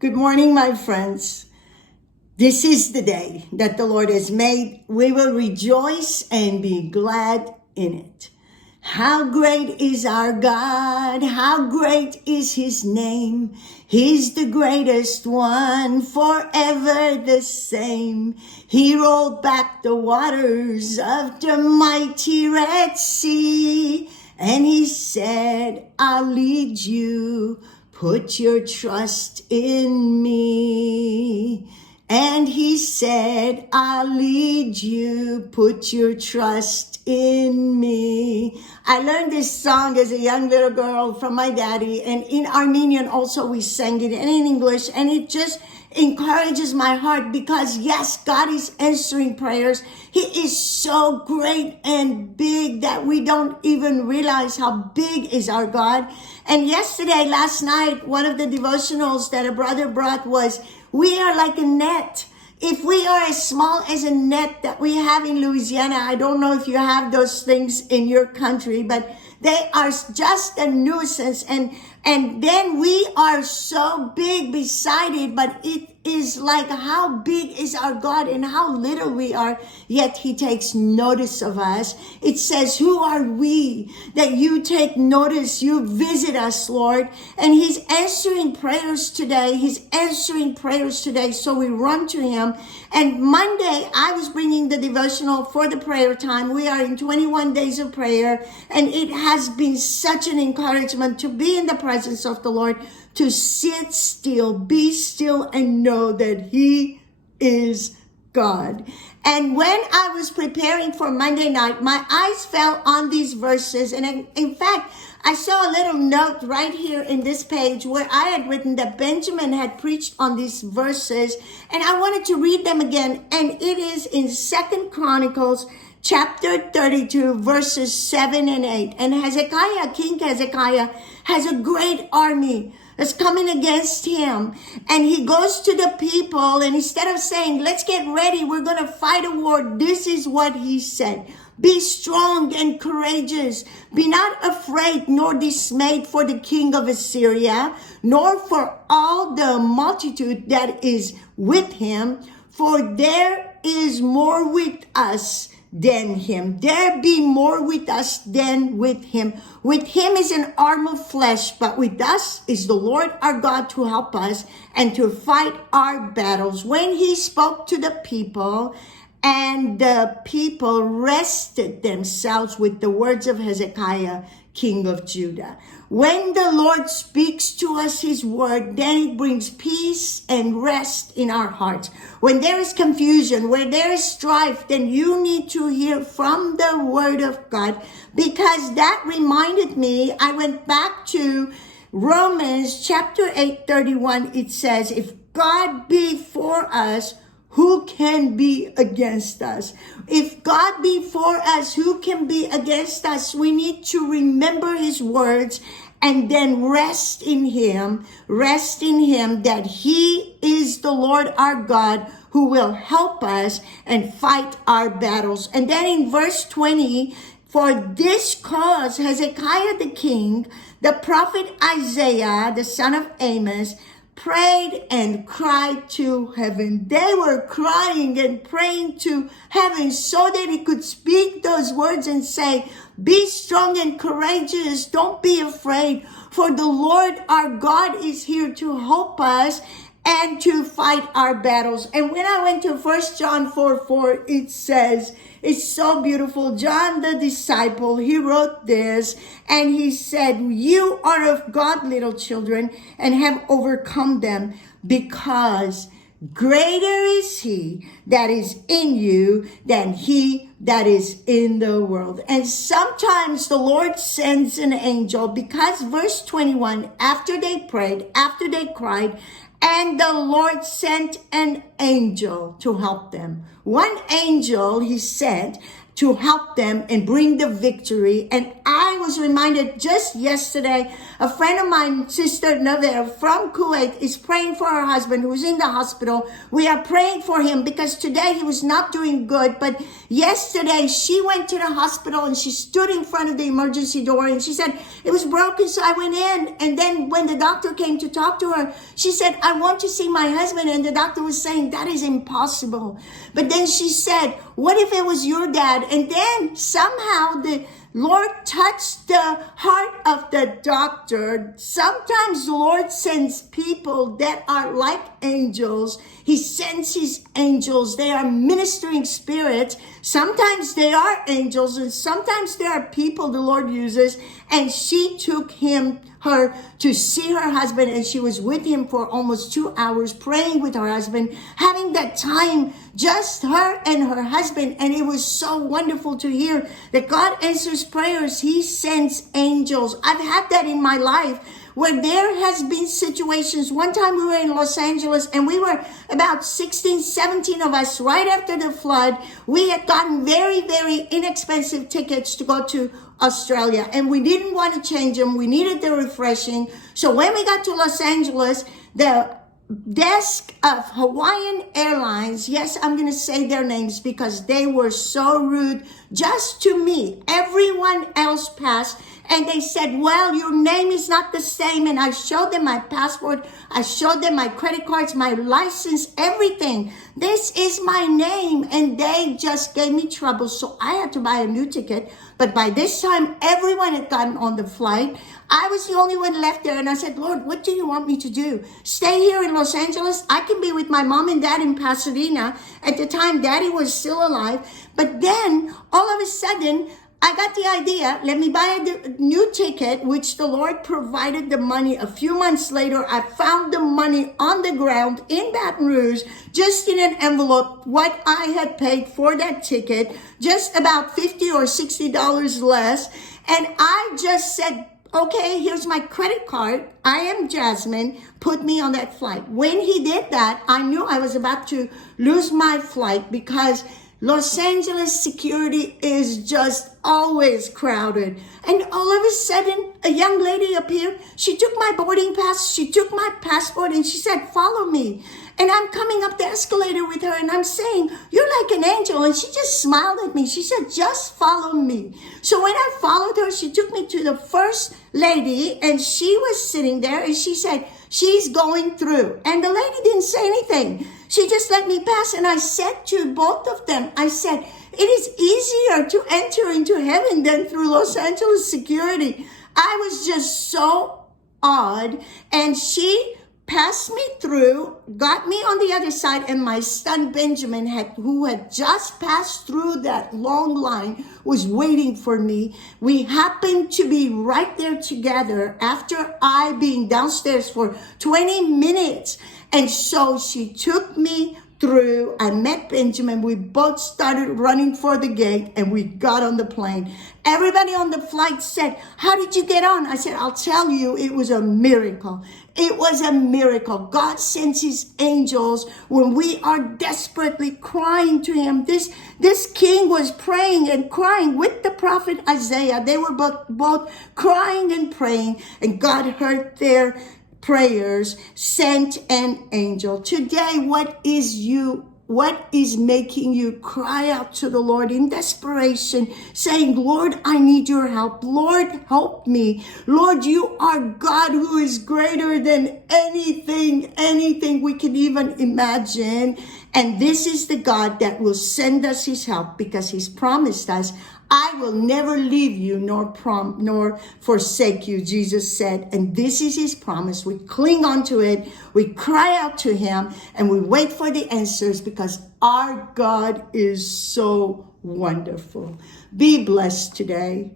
Good morning, my friends. This is the day that the Lord has made. We will rejoice and be glad in it. How great is our God? How great is his name? He's the greatest one, forever the same. He rolled back the waters of the mighty Red Sea, and he said, I'll lead you. Put your trust in me. And he said, I'll lead you. Put your trust in me. I learned this song as a young little girl from my daddy. And in Armenian also we sang it, and in English. And it just encourages my heart because yes, God is answering prayers. He is so great and big that we don't even realize how big is our God. And last night, one of the devotionals that a brother brought was, we are like a net. If we are as small as a net that we have in Louisiana, I don't know if you have those things in your country, but they are just a nuisance. And then we are so big beside it, but it is like how big is our God and how little we are, yet he takes notice of us. It says, who are we that you take notice? You visit us, Lord. And he's answering prayers today. He's answering prayers today. So we run to him. And Monday, I was bringing the devotional for the prayer time. We are in 21 days of prayer. And it has been such an encouragement to be in the presence of the Lord, to sit still, be still, and know that he is God. And when I was preparing for Monday night, my eyes fell on these verses. And in fact, I saw a little note right here in this page where I had written that Benjamin had preached on these verses. And I wanted to read them again. And it is in 2 Chronicles chapter 32, verses 7 and 8. And King Hezekiah, has a great army that's coming against him. And he goes to the people, and instead of saying, let's get ready, we're going to fight a war, this is what he said. Be strong and courageous. Be not afraid nor dismayed for the king of Assyria, nor for all the multitude that is with him, for there is more with us than him. There be more with us than with him. With him is an arm of flesh, but with us is the Lord our God to help us and to fight our battles. When he spoke to the people, and the people rested themselves with the words of Hezekiah, king of Judah. When the Lord speaks to us his word, then it brings peace and rest in our hearts. When there is confusion, where there is strife, then you need to hear from the word of God, because that reminded me, I went back to Romans chapter 8:31. It says, if God be for us, who can be against us? If God be for us, who can be against us? We need to remember his words and then rest in him that he is the Lord our God who will help us and fight our battles. And then in verse 20, for this cause Hezekiah the king, the prophet Isaiah, the son of Amos, prayed and cried to heaven. They were crying and praying to heaven so that he could speak those words and say, be strong and courageous. Don't be afraid, for the Lord our God is here to help us and to fight our battles. And when I went to 1 John 4:4, it says, it's so beautiful. John the disciple, he wrote this, and he said, you are of God, little children, and have overcome them, because greater is he that is in you than he that is in the world. And sometimes the Lord sends an angel, because verse 21, after they prayed, after they cried, and the Lord sent an angel to help them. One angel he sent to help them and bring the victory. And I was reminded just yesterday, a friend of mine, Sister Naver from Kuwait, is praying for her husband who's in the hospital. We are praying for him because today he was not doing good. But yesterday she went to the hospital and she stood in front of the emergency door and she said, it was broken, so I went in. And then when the doctor came to talk to her, she said, I want to see my husband. And the doctor was saying, that is impossible. But then she said, what if it was your dad? And then somehow the Lord touched the heart of the doctor. Sometimes the Lord sends people that are like angels. He sends his angels. They are ministering spirits. Sometimes they are angels and sometimes there are people the Lord uses. And she took her to see her husband, and she was with him for almost 2 hours praying with her husband, having that time, just her and her husband. And it was so wonderful to hear that God answers prayers. He sends angels. I've had that in my life where there has been situations. One time we were in Los Angeles and we were about 16, 17 of us right after the flood. We had gotten very, very inexpensive tickets to go to Australia, and we didn't want to change them. We needed the refreshing. So when we got to Los Angeles, the desk of Hawaiian Airlines, yes, I'm going to say their names because they were so rude just to me. Everyone else passed and they said, well, your name is not the same. And I showed them my passport. I showed them my credit cards, my license, everything. This is my name. And they just gave me trouble. So I had to buy a new ticket. But by this time, everyone had gotten on the flight. I was the only one left there. And I said, Lord, what do you want me to do? Stay here in Los Angeles? I can be with my mom and dad in Pasadena. At the time, Daddy was still alive. But then, all of a sudden, I got the idea, let me buy a new ticket, which the Lord provided the money. A few months later, I found the money on the ground in Baton Rouge, just in an envelope, what I had paid for that ticket, just about $50 or $60 less. And I just said, okay, here's my credit card. I am Jasmine. Put me on that flight. When he did that, I knew I was about to lose my flight because Los Angeles security is just always crowded. And all of a sudden, a young lady appeared. She took my boarding pass. She took my passport and she said, follow me. And I'm coming up the escalator with her and I'm saying, you're like an angel. And she just smiled at me. She said, just follow me. So when I followed her, she took me to the first lady and she was sitting there and she said, she's going through. And the lady didn't say anything. She just let me pass. And I said to both of them, I said, it is easier to enter into heaven than through Los Angeles security. I was just so awed. And she passed me through, got me on the other side, and my son Benjamin, who had just passed through that long line, was waiting for me. We happened to be right there together after I being downstairs for 20 minutes. And so she took me through. I met Benjamin. We both started running for the gate and we got on the plane. Everybody on the flight said, how did you get on? I said, I'll tell you, it was a miracle. It was a miracle. God sends his angels when we are desperately crying to him. This king was praying and crying with the prophet Isaiah. They were both crying and praying, and God heard their prayers, sent an angel. Today, what is making you cry out to the Lord in desperation, saying, Lord, I need your help. Lord, help me. Lord, you are God who is greater than anything we can even imagine. And this is the God that will send us his help because he's promised us, I will never leave you nor forsake you, Jesus said. And this is his promise. We cling on to it. We cry out to him and we wait for the answers because our God is so wonderful. Be blessed today.